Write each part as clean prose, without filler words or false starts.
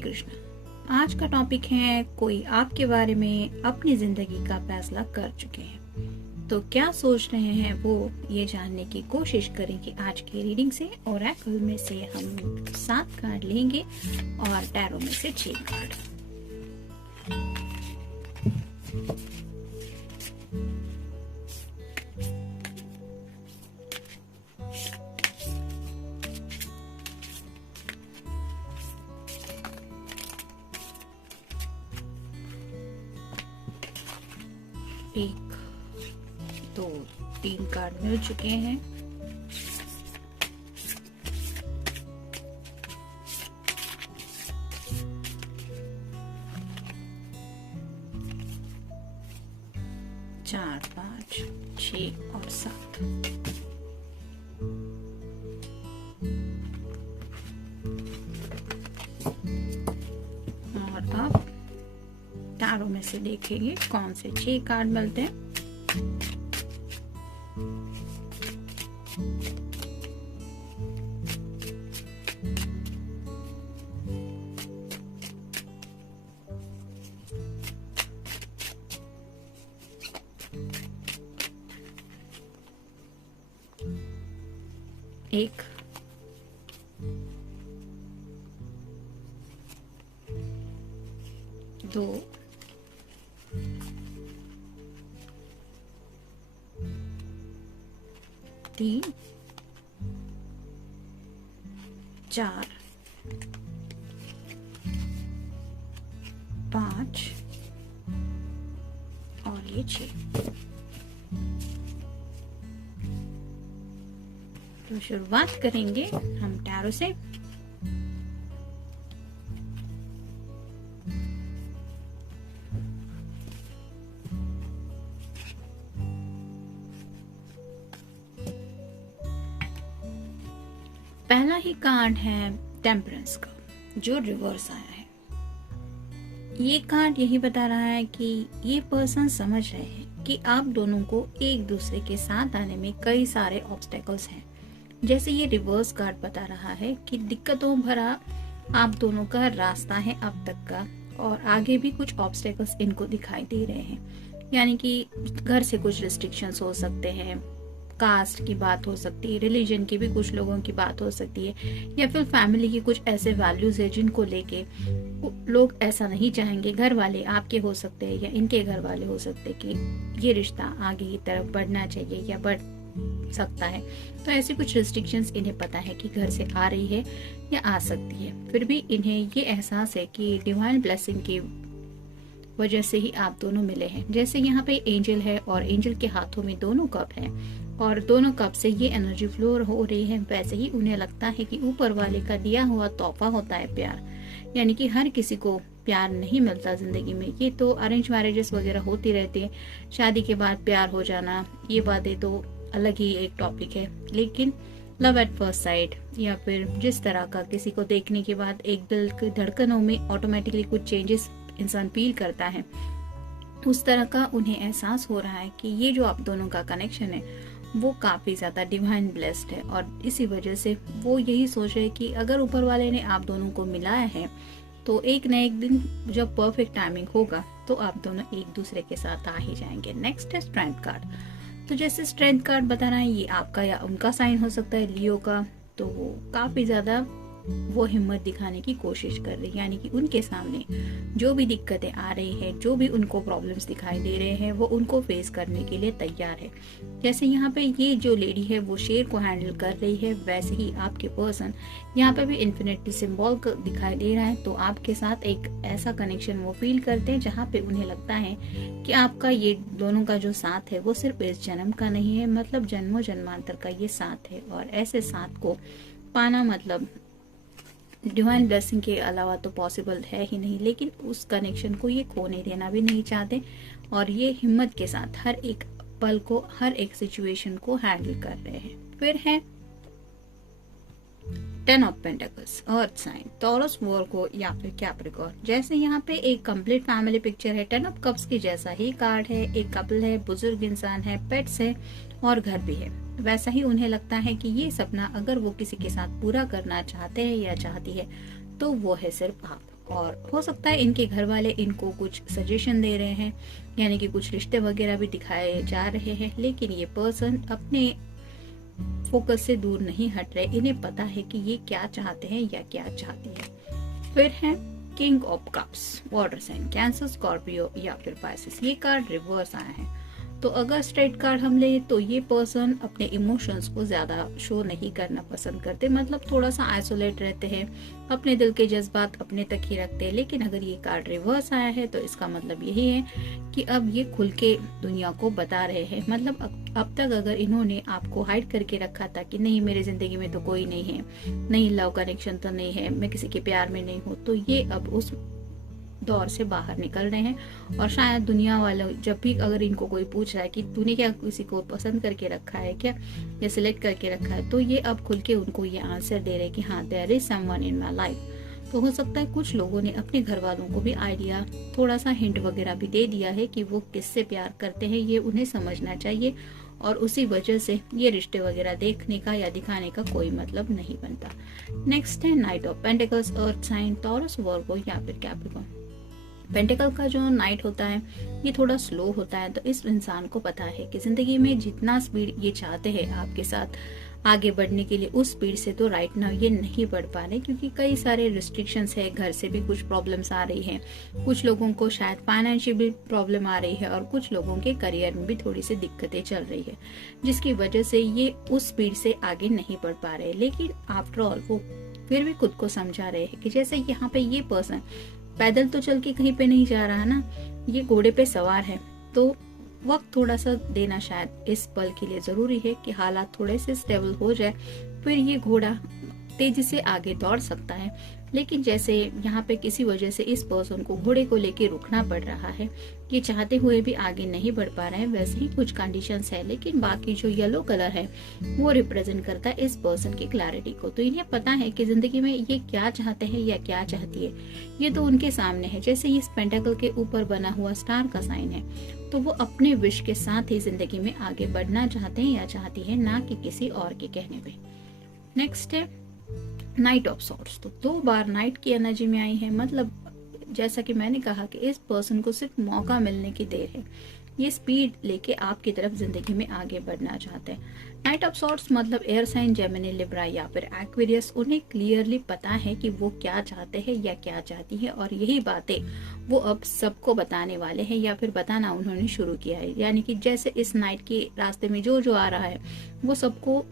कृष्ण। आज का टॉपिक है कोई आपके बारे में अपनी जिंदगी का फैसला कर चुके हैं तो क्या सोच रहे हैं वो ये जानने की कोशिश करेंगे आज की रीडिंग से। ओरेकल में से हम 7 कार्ड लेंगे और टैरो में से 6 कार्ड। एक, 2, 3 कार्ड मिल चुके हैं। चार, 5, 6 और 7। और अब टैरो में से देखेंगे कौन से 6 कार्ड मिलते हैं। एक, 2, 3, 4, 5 और ये 6। तो शुरुआत करेंगे हम टैरो से। पहला ही कार्ड है टेम्परेंस का, जो रिवर्स आया है। ये कार्ड यही बता रहा है कि ये पर्सन समझ रहे हैं कि आप दोनों को एक दूसरे के साथ आने में कई सारे ऑब्स्टेकल्स हैं। जैसे ये रिवर्स कार्ड बता रहा है कि दिक्कतों भरा आप दोनों का रास्ता है अब तक का, और आगे भी कुछ ऑब्स्टेकल्स इनको दिखाई दे रहे हैं। यानी कि घर से कुछ रिस्ट्रिक्शंस हो सकते हैं, कास्ट की बात हो सकती है, रिलीजन की भी कुछ लोगों की बात हो सकती है, या फिर फैमिली की कुछ ऐसे वैल्यूज है जिनको लेके लोग ऐसा नहीं चाहेंगे। घर वाले आपके हो सकते हैं या इनके घर वाले हो सकते हैं कि ये रिश्ता आगे की तरफ बढ़ना चाहिए या बढ़ सकता है। तो ऐसी कुछ रिस्ट्रिक्शंस इन्हें पता है कि घर से आ रही है या आ सकती है। फिर भी इन्हें ये एहसास है कि डिवाइन ब्लेसिंग की वजह से ही आप दोनों मिले हैं। जैसे यहाँ पे एंजल है और एंजल के हाथों में दोनों कप हैं और दोनों कप से ये एनर्जी फ्लो हो रही है। वैसे ही उन्हें लगता है कि ऊपर वाले का दिया हुआ तोहफा होता है प्यार। यानी कि हर किसी को प्यार नहीं मिलता जिंदगी में। ये तो अरेंज मैरिजेस वगैरह होती रहती है, शादी के बाद प्यार हो जाना, ये बातें तो अलग ही एक टॉपिक है। लेकिन लव एट फर्स्ट साइट या फिर जिस तरह का किसी को देखने के बाद एक दिल की धड़कनों में ऑटोमेटिकली कुछ चेंजेस इंसान फील करता है, उस तरह का उन्हें एहसास हो रहा है कि ये जो आप दोनों का कनेक्शन है वो काफी ज्यादा डिवाइन ब्लेस्ड है। और इसी वजह से वो यही सोच रहे कि अगर ऊपर वाले ने आप दोनों को मिलाया है तो एक न एक दिन जब परफेक्ट टाइमिंग होगा तो आप दोनों एक दूसरे के साथ आ ही जाएंगे। नेक्स्ट है स्ट्रेंथ कार्ड। तो जैसे स्ट्रेंथ कार्ड बता रहा है ये आपका या उनका साइन हो सकता है, लियो का। तो वो काफी ज्यादा वो हिम्मत दिखाने की कोशिश कर रही है। यानी कि उनके सामने जो भी दिक्कतें आ रही है, जो भी उनको प्रॉब्लम्स दिखाई दे रहे हैं, वो उनको फेस करने के लिए तैयार है। जैसे यहाँ पे ये जो लेडी है वो शेर को हैंडल कर रही है, वैसे ही आपके पर्सन यहाँ पे भी इन्फिनिटी सिंबल दिखाई दे रहा है। तो आपके साथ एक ऐसा कनेक्शन वो फील करते हैं जहाँ पे उन्हें लगता है कि आपका ये दोनों का जो साथ है वो सिर्फ इस जन्म का नहीं है, मतलब जन्मों जन्मांतर का ये साथ है। और ऐसे साथ को पाना मतलब डिवाइन ब्लेसिंग के अलावा तो पॉसिबल है ही नहीं। लेकिन उस कनेक्शन को ये खोने देना भी नहीं चाहते और ये हिम्मत के साथ हर एक पल को, हर एक सिचुएशन को हैंडल कर रहे हैं। फिर है 10 of pentacles, earth sign, Taurus, Virgo या फिर कैप्रिकॉर्न। जैसे यहाँ पे एक कंप्लीट फैमिली पिक्चर है। 10 ऑफ कप्स की जैसा ही कार्ड है। एक कपल है, बुजुर्ग इंसान है, पेट्स है और घर भी है। वैसा ही उन्हें लगता है कि ये सपना अगर वो किसी के साथ पूरा करना चाहते हैं या चाहती है तो वो है सिर्फ आप। और हो सकता है इनके घर वाले इनको कुछ सजेशन दे रहे हैं, यानी कि कुछ रिश्ते वगैरह भी दिखाए जा रहे हैं, लेकिन ये पर्सन अपने फोकस से दूर नहीं हट रहे। इन्हें पता है कि ये क्या चाहते हैं या क्या चाहती है। फिर है king of cups, water sign, Cancer, Scorpio या फिर पाइसेस। ये कार्ड रिवर्स आया है। तो अगर स्ट्रेट कार्ड हम ले तो ये पर्सन अपने इमोशंस को ज्यादा शो नहीं करना पसंद करते, मतलब थोड़ा सा आइसोलेट रहते हैं, अपने दिल के जज्बात अपने तक ही रखते हैं। लेकिन अगर ये कार्ड रिवर्स आया है तो इसका मतलब यही है कि अब ये खुल के दुनिया को बता रहे हैं। मतलब अब तक अगर इन्होंने आपको हाइड करके रखा था कि नहीं मेरी जिंदगी में तो कोई नहीं है, नहीं लव कनेक्शन तो नहीं है, मैं किसी के प्यार में नहीं हूँ, तो ये अब उस दौर से बाहर निकल रहे हैं। और शायद दुनिया वालों जब भी अगर इनको कोई पूछ रहा है कि तूने क्या किसी को पसंद करके रखा है क्या, या सिलेक्ट करके रखा है, तो ये अब खुल के उनको ये आंसर दे रहे हैं कि हाँ there is someone in my life. तो हो सकता है कुछ लोगों ने अपने घर वालों को भी आइडिया, थोड़ा सा हिंट वगैरह भी दे दिया है कि वो किससे प्यार करते हैं, ये उन्हें समझना चाहिए। और उसी वजह से ये रिश्ते वगैरह देखने का या दिखाने का कोई मतलब नहीं बनता। नेक्स्ट है knight of pentacles, earth sign, Taurus, Virgo या फिर कैप्रिकॉर्न। पेंटिकल का जो नाइट होता है ये थोड़ा स्लो होता है, तो इस इंसान को पता है कि जिंदगी में जितना स्पीड ये चाहते हैं आपके साथ आगे बढ़ने के लिए, उस स्पीड से तो राइट नाउ ये नहीं बढ़ पा रहे, क्योंकि कई सारे रिस्ट्रिक्शंस है, घर से भी कुछ प्रॉब्लम्स आ रही हैं, कुछ लोगों को शायद फाइनेंशियल भी प्रॉब्लम आ रही है, और कुछ लोगों के करियर में भी थोड़ी सी दिक्कतें चल रही है, जिसकी वजह से ये उस स्पीड से आगे नहीं बढ़ पा रहे। लेकिन आफ्टर ऑल वो फिर भी खुद को समझा रहे हैं कि जैसे यहाँ पे ये पर्सन पैदल तो चल के कहीं पे नहीं जा रहा ना, ये घोड़े पे सवार है, तो वक्त थोड़ा सा देना शायद इस पल के लिए जरूरी है कि हालात थोड़े से स्टेबल हो जाए, फिर ये घोड़ा तेजी से आगे दौड़ सकता है। लेकिन जैसे यहाँ पे किसी वजह से इस पर्सन को घोड़े को लेके रुकना पड़ रहा है, ये चाहते हुए भी आगे नहीं बढ़ पा रहे हैं, वैसे ही कुछ कंडीशंस है। लेकिन बाकी जो येलो कलर है वो रिप्रेजेंट करता है इस पर्सन की क्लैरिटी को। तो इन्हें पता है कि जिंदगी में ये क्या चाहते हैं या क्या चाहती है, ये तो उनके सामने है। जैसे इस पेंटाकल के ऊपर बना हुआ स्टार का साइन है, तो वो अपने विश के साथ ही जिंदगी में आगे बढ़ना चाहते हैं या चाहती है, ना कि किसी और के कहने पे। नेक्स्ट है नाइट ऑफ सॉर्ड्स। तो 2 बार नाइट की एनर्जी में आई है, मतलब जैसा कि मैंने कहा कि इस पर्सन को सिर्फ मौका मिलने की देर है, ये स्पीड लेके आपकी तरफ जिंदगी में आगे बढ़ना चाहते हैं। नाइट ऑफ सॉर्ड्स मतलब एयर साइन, जेमिनी, लिब्रा या फिर एक्वेरियस, उन्हें क्लियरली पता है कि वो क्या चाहते हैं या क्या चाहती है, और यही बातें वो अब सबको बताने वाले हैं या फिर बताना उन्होंने शुरू किया है। यानी कि जैसे इस नाइट के रास्ते में जो जो आ रहा है वो सबको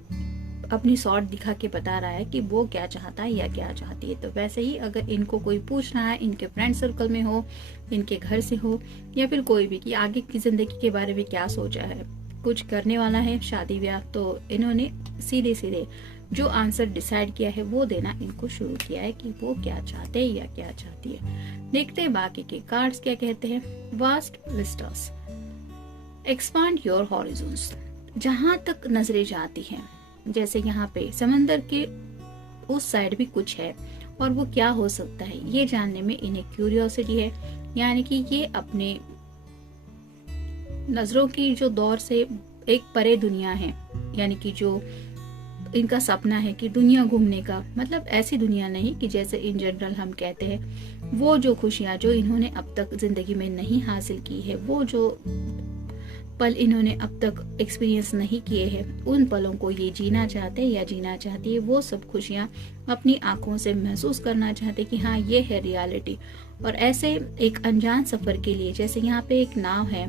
अपनी सॉर्ट दिखा के बता रहा है कि वो क्या चाहता है या क्या चाहती है। तो वैसे ही अगर इनको कोई पूछ रहा है, इनके फ्रेंड सर्कल में हो, इनके घर से हो, या फिर कोई भी कि आगे की जिंदगी के बारे में क्या सोचा है, कुछ करने वाला है शादी ब्याह, तो इन्होंने सीधे सीधे जो आंसर डिसाइड किया है वो देना इनको शुरू किया है कि वो क्या चाहते हैं या क्या चाहती है। देखते हैं बाकी के कार्ड्स क्या कहते हैं। Vast Vistas, expand your horizons, जहां तक नजरें जाती हैं, जैसे यहाँ पे समंदर के उस साइड भी कुछ है, और वो क्या हो सकता है ये जानने में इन्हें क्यूरियोसिटी है। यानी कि ये अपने नजरों की जो दौर से एक परे दुनिया है, यानी कि जो इनका सपना है कि दुनिया घूमने का, मतलब ऐसी दुनिया नहीं कि जैसे इन जनरल हम कहते हैं, वो जो खुशियां जो इन्होंने अब तक जिंदगी में नहीं हासिल की है, वो जो पल इन्होंने अब तक एक्सपीरियंस नहीं किए हैं, उन पलों को ये जीना चाहते हैं या जीना चाहती है। वो सब खुशियां अपनी आंखों से महसूस करना चाहते कि हाँ ये है रियलिटी। और ऐसे एक अनजान सफर के लिए, जैसे यहाँ पे एक नाव है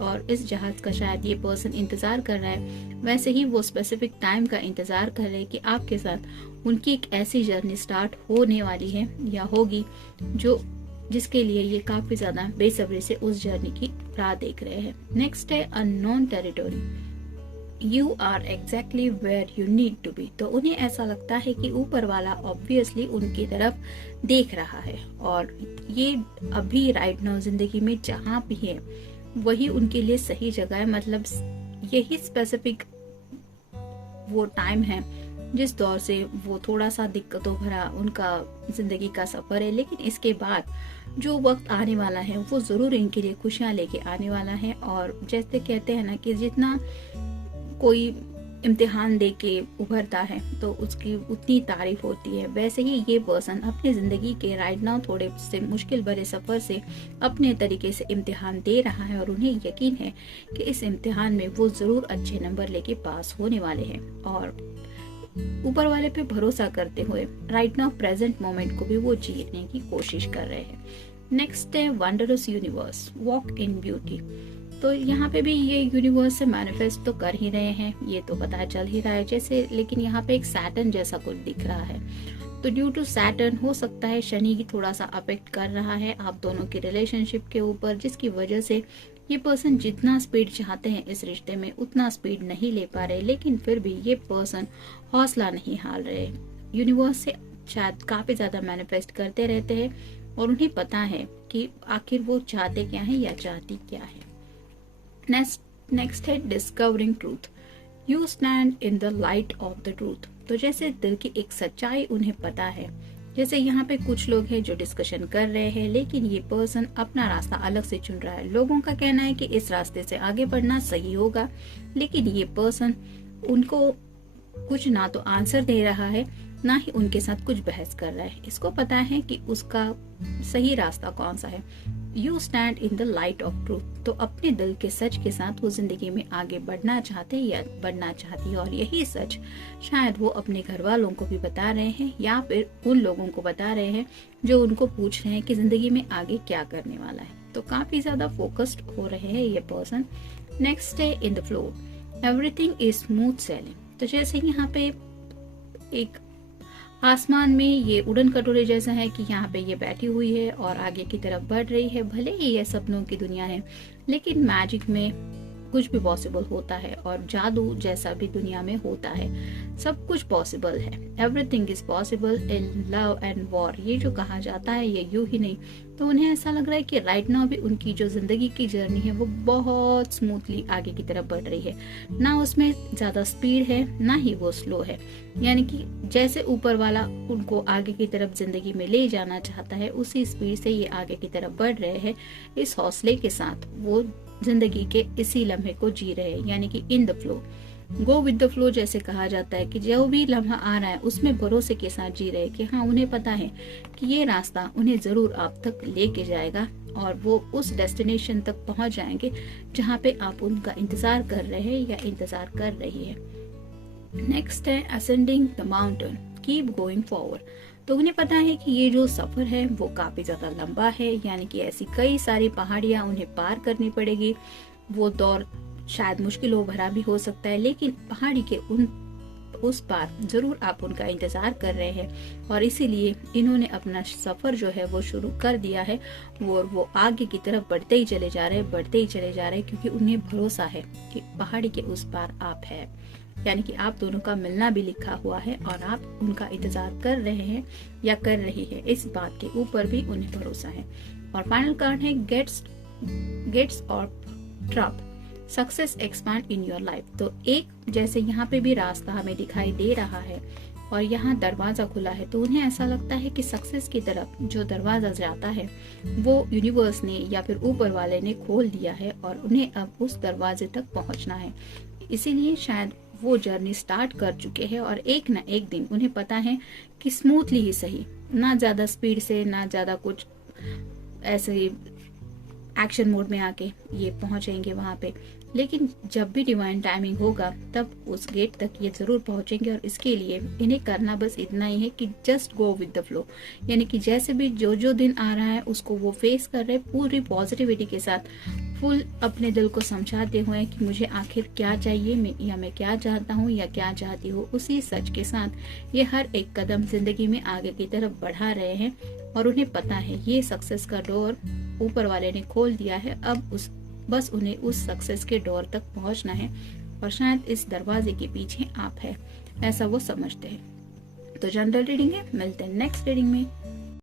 और इस जहाज का शायद ये पर्सन इंतजार कर रहा है, वैसे ही वो स्पेसिफिक टाइम का इंतजार कर रहे हैं कि आपके साथ उनकी एक ऐसी जर्नी स्टार्ट होने वाली है या होगी जिसके लिए ये काफी ज्यादा बेसब्री से उस जर्नी की राह देख रहे हैं। नेक्स्ट है unknown territory, you are exactly where you need to be. तो उन्हें ऐसा लगता है कि ऊपर वाला ऑब्वियसली उनकी तरफ देख रहा है, और ये अभी राइट नाउ जिंदगी में जहाँ भी है वही उनके लिए सही जगह है। मतलब यही स्पेसिफिक वो टाइम है जिस दौर से वो थोड़ा सा दिक्कतों भरा उनका जिंदगी का सफर है, लेकिन इसके बाद जो वक्त आने वाला है वो जरूर इनके लिए खुशियां लेके आने वाला है। और जैसे कहते हैं ना कि जितना कोई इम्तिहान दे के उभरता है तो उसकी उतनी तारीफ होती है, वैसे ही ये पर्सन अपने जिंदगी के राइट नाउ थोड़े से मुश्किल भरे सफर से अपने तरीके से इम्तिहान दे रहा है और उन्हें यकीन है कि इस इम्तिहान में वो जरूर अच्छे नंबर लेके पास होने वाले हैं। और ऊपर वाले पे भरोसा करते हुए राइट नाउ प्रेजेंट मोमेंट को भी वो जीने की कोशिश कर रहे हैं। नेक्स्ट है wondrous universe, walk in beauty. तो यहाँ पे भी ये यूनिवर्स से मैनिफेस्ट तो कर ही रहे हैं, ये तो पता चल ही रहा है जैसे, लेकिन यहाँ पे एक सैटर्न जैसा कुछ दिख रहा है। तो ड्यू टू सैटर्न हो सकता है शनि की थोड़ा सा अफेक्ट कर रहा है आप दोनों के रिलेशनशिप के ऊपर, जिसकी वजह से ये पर्सन जितना स्पीड चाहते हैं इस रिश्ते में उतना स्पीड नहीं ले पा रहे, लेकिन फिर भी ये पर्सन हौसला नहीं हार रहे। यूनिवर्स से शायद काफी ज्यादा मैनिफेस्ट करते रहते हैं और उन्हें पता है कि आखिर वो चाहते क्या है या चाहती क्या है। नेक्स्ट है discovering truth, you stand in the light of the truth. तो जैसे दिल की एक सच्चाई उन्हें पता है, जैसे यहाँ पे कुछ लोग हैं जो डिस्कशन कर रहे हैं लेकिन ये पर्सन अपना रास्ता अलग से चुन रहा है। लोगों का कहना है कि इस रास्ते से आगे बढ़ना सही होगा, लेकिन ये पर्सन उनको कुछ ना तो आंसर दे रहा है ना ही उनके साथ कुछ बहस कर रहा है। इसको पता है कि उसका सही रास्ता कौन सा है। You stand in the light of truth, तो अपने दिल के सच के साथ वो जिंदगी में आगे बढ़ना चाहते या बढ़ना चाहती है, और यही सच शायद वो अपने घर वालों को भी बता रहे हैं या फिर उन लोगों को बता रहे हैं जो उनको पूछ रहे हैं कि जिंदगी में आगे क्या करने वाला है। तो काफी ज्यादा फोकस्ड हो रहे हैं ये पर्सन। नेक्स्ट है in the flow, everything is smooth selling. तो जैसे यहाँ पे एक आसमान में ये उड़न कटोरे जैसा है कि यहाँ पे ये बैठी हुई है और आगे की तरफ बढ़ रही है। भले ही ये सपनों की दुनिया है लेकिन मैजिक में कुछ भी पॉसिबल होता है और जादू जैसा भी दुनिया में होता है, सब कुछ पॉसिबल है। Everything is possible in love and war, ये जो कहा जाता है ये यूं ही नहीं। तो उन्हें ऐसा लग रहा है कि राइट नाउ भी उनकी जो जिंदगी की जर्नी है वो बहुत स्मूथली आगे की तरफ बढ़ रही है, ना उसमें ज्यादा स्पीड है ना ही वो स्लो है। यानी कि जैसे ऊपर वाला उनको आगे की तरफ जिंदगी में ले जाना चाहता है उसी स्पीड से ये आगे की तरफ बढ़ रहे हैं। इस हौसले के साथ वो जिंदगी के इसी लम्हे को जी रहे हैं, यानी कि in the flow, go with the flow जैसे कहा जाता है कि जो भी लम्हा आ रहा है उसमें भरोसे के साथ जी रहे कि हाँ उन्हें पता है कि ये रास्ता उन्हें जरूर आप तक लेके जाएगा और वो उस डेस्टिनेशन तक पहुंच जाएंगे जहाँ पे आप उनका इंतजार कर रहे हैं या इंतजार कर रही है। नेक्स्ट है ascending the mountain, keep going forward. तो उन्हें पता है कि ये जो सफर है वो काफी ज्यादा लंबा है, यानी कि ऐसी कई सारी पहाड़ियां उन्हें पार करनी पड़ेगी। वो दौर शायद मुश्किलों भरा भी हो सकता है लेकिन पहाड़ी के उस पार जरूर आप उनका इंतजार कर रहे हैं और इसीलिए इन्होंने अपना सफर जो है वो शुरू कर दिया है। वो आगे की तरफ बढ़ते ही चले जा रहे हैं क्योंकि उन्हें भरोसा है कि पहाड़ी के उस पार आप है, यानी कि आप दोनों का मिलना भी लिखा हुआ है और आप उनका इंतजार कर रहे हैं या कर रही है, इस बात के ऊपर भी उन्हें भरोसा है। और फाइनल कार्ड है गेट्स और ट्रप, success expand in your life. तो एक जैसे यहाँ पे भी रास्ता हमें दिखाई दे रहा है और यहाँ दरवाजा खुला है, तो उन्हें ऐसा लगता है कि सक्सेस की तरफ जो दरवाजा जाता है वो यूनिवर्स ने या फिर ऊपर वाले ने खोल दिया है और उन्हें अब उस दरवाजे तक पहुंचना है। इसीलिए शायद वो जर्नी स्टार्ट कर चुके हैं और एक ना एक दिन उन्हें पता है कि स्मूथली ही सही, ना ज्यादा स्पीड से ना ज्यादा कुछ ऐसे एक्शन मोड में आके ये पहुंचेंगे वहां पे, लेकिन जब भी डिवाइन टाइमिंग होगा तब उस गेट तक ये जरूर पहुंचेंगे। और इसके लिए इन्हें करना बस इतना ही है कि just go with the flow, यानी कि जैसे भी जो दिन आ रहा है उसको वो फेस कर रहे पूरी पॉजिटिविटी के साथ, फुल अपने दिल को समझाते हुए कि मुझे आखिर क्या चाहिए मैं क्या चाहता हूँ या क्या चाहती हूँ, उसी सच के साथ ये हर एक कदम जिंदगी में आगे की तरफ बढ़ा रहे हैं। और उन्हें पता है ये सक्सेस का डोर ऊपर वाले ने खोल दिया है, अब बस उन्हें उस सक्सेस के डोर तक पहुंचना है और शायद इस दरवाजे के पीछे आप है, ऐसा वो समझते हैं। तो जनरल रीडिंग है, मिलते हैं नेक्स्ट रीडिंग में।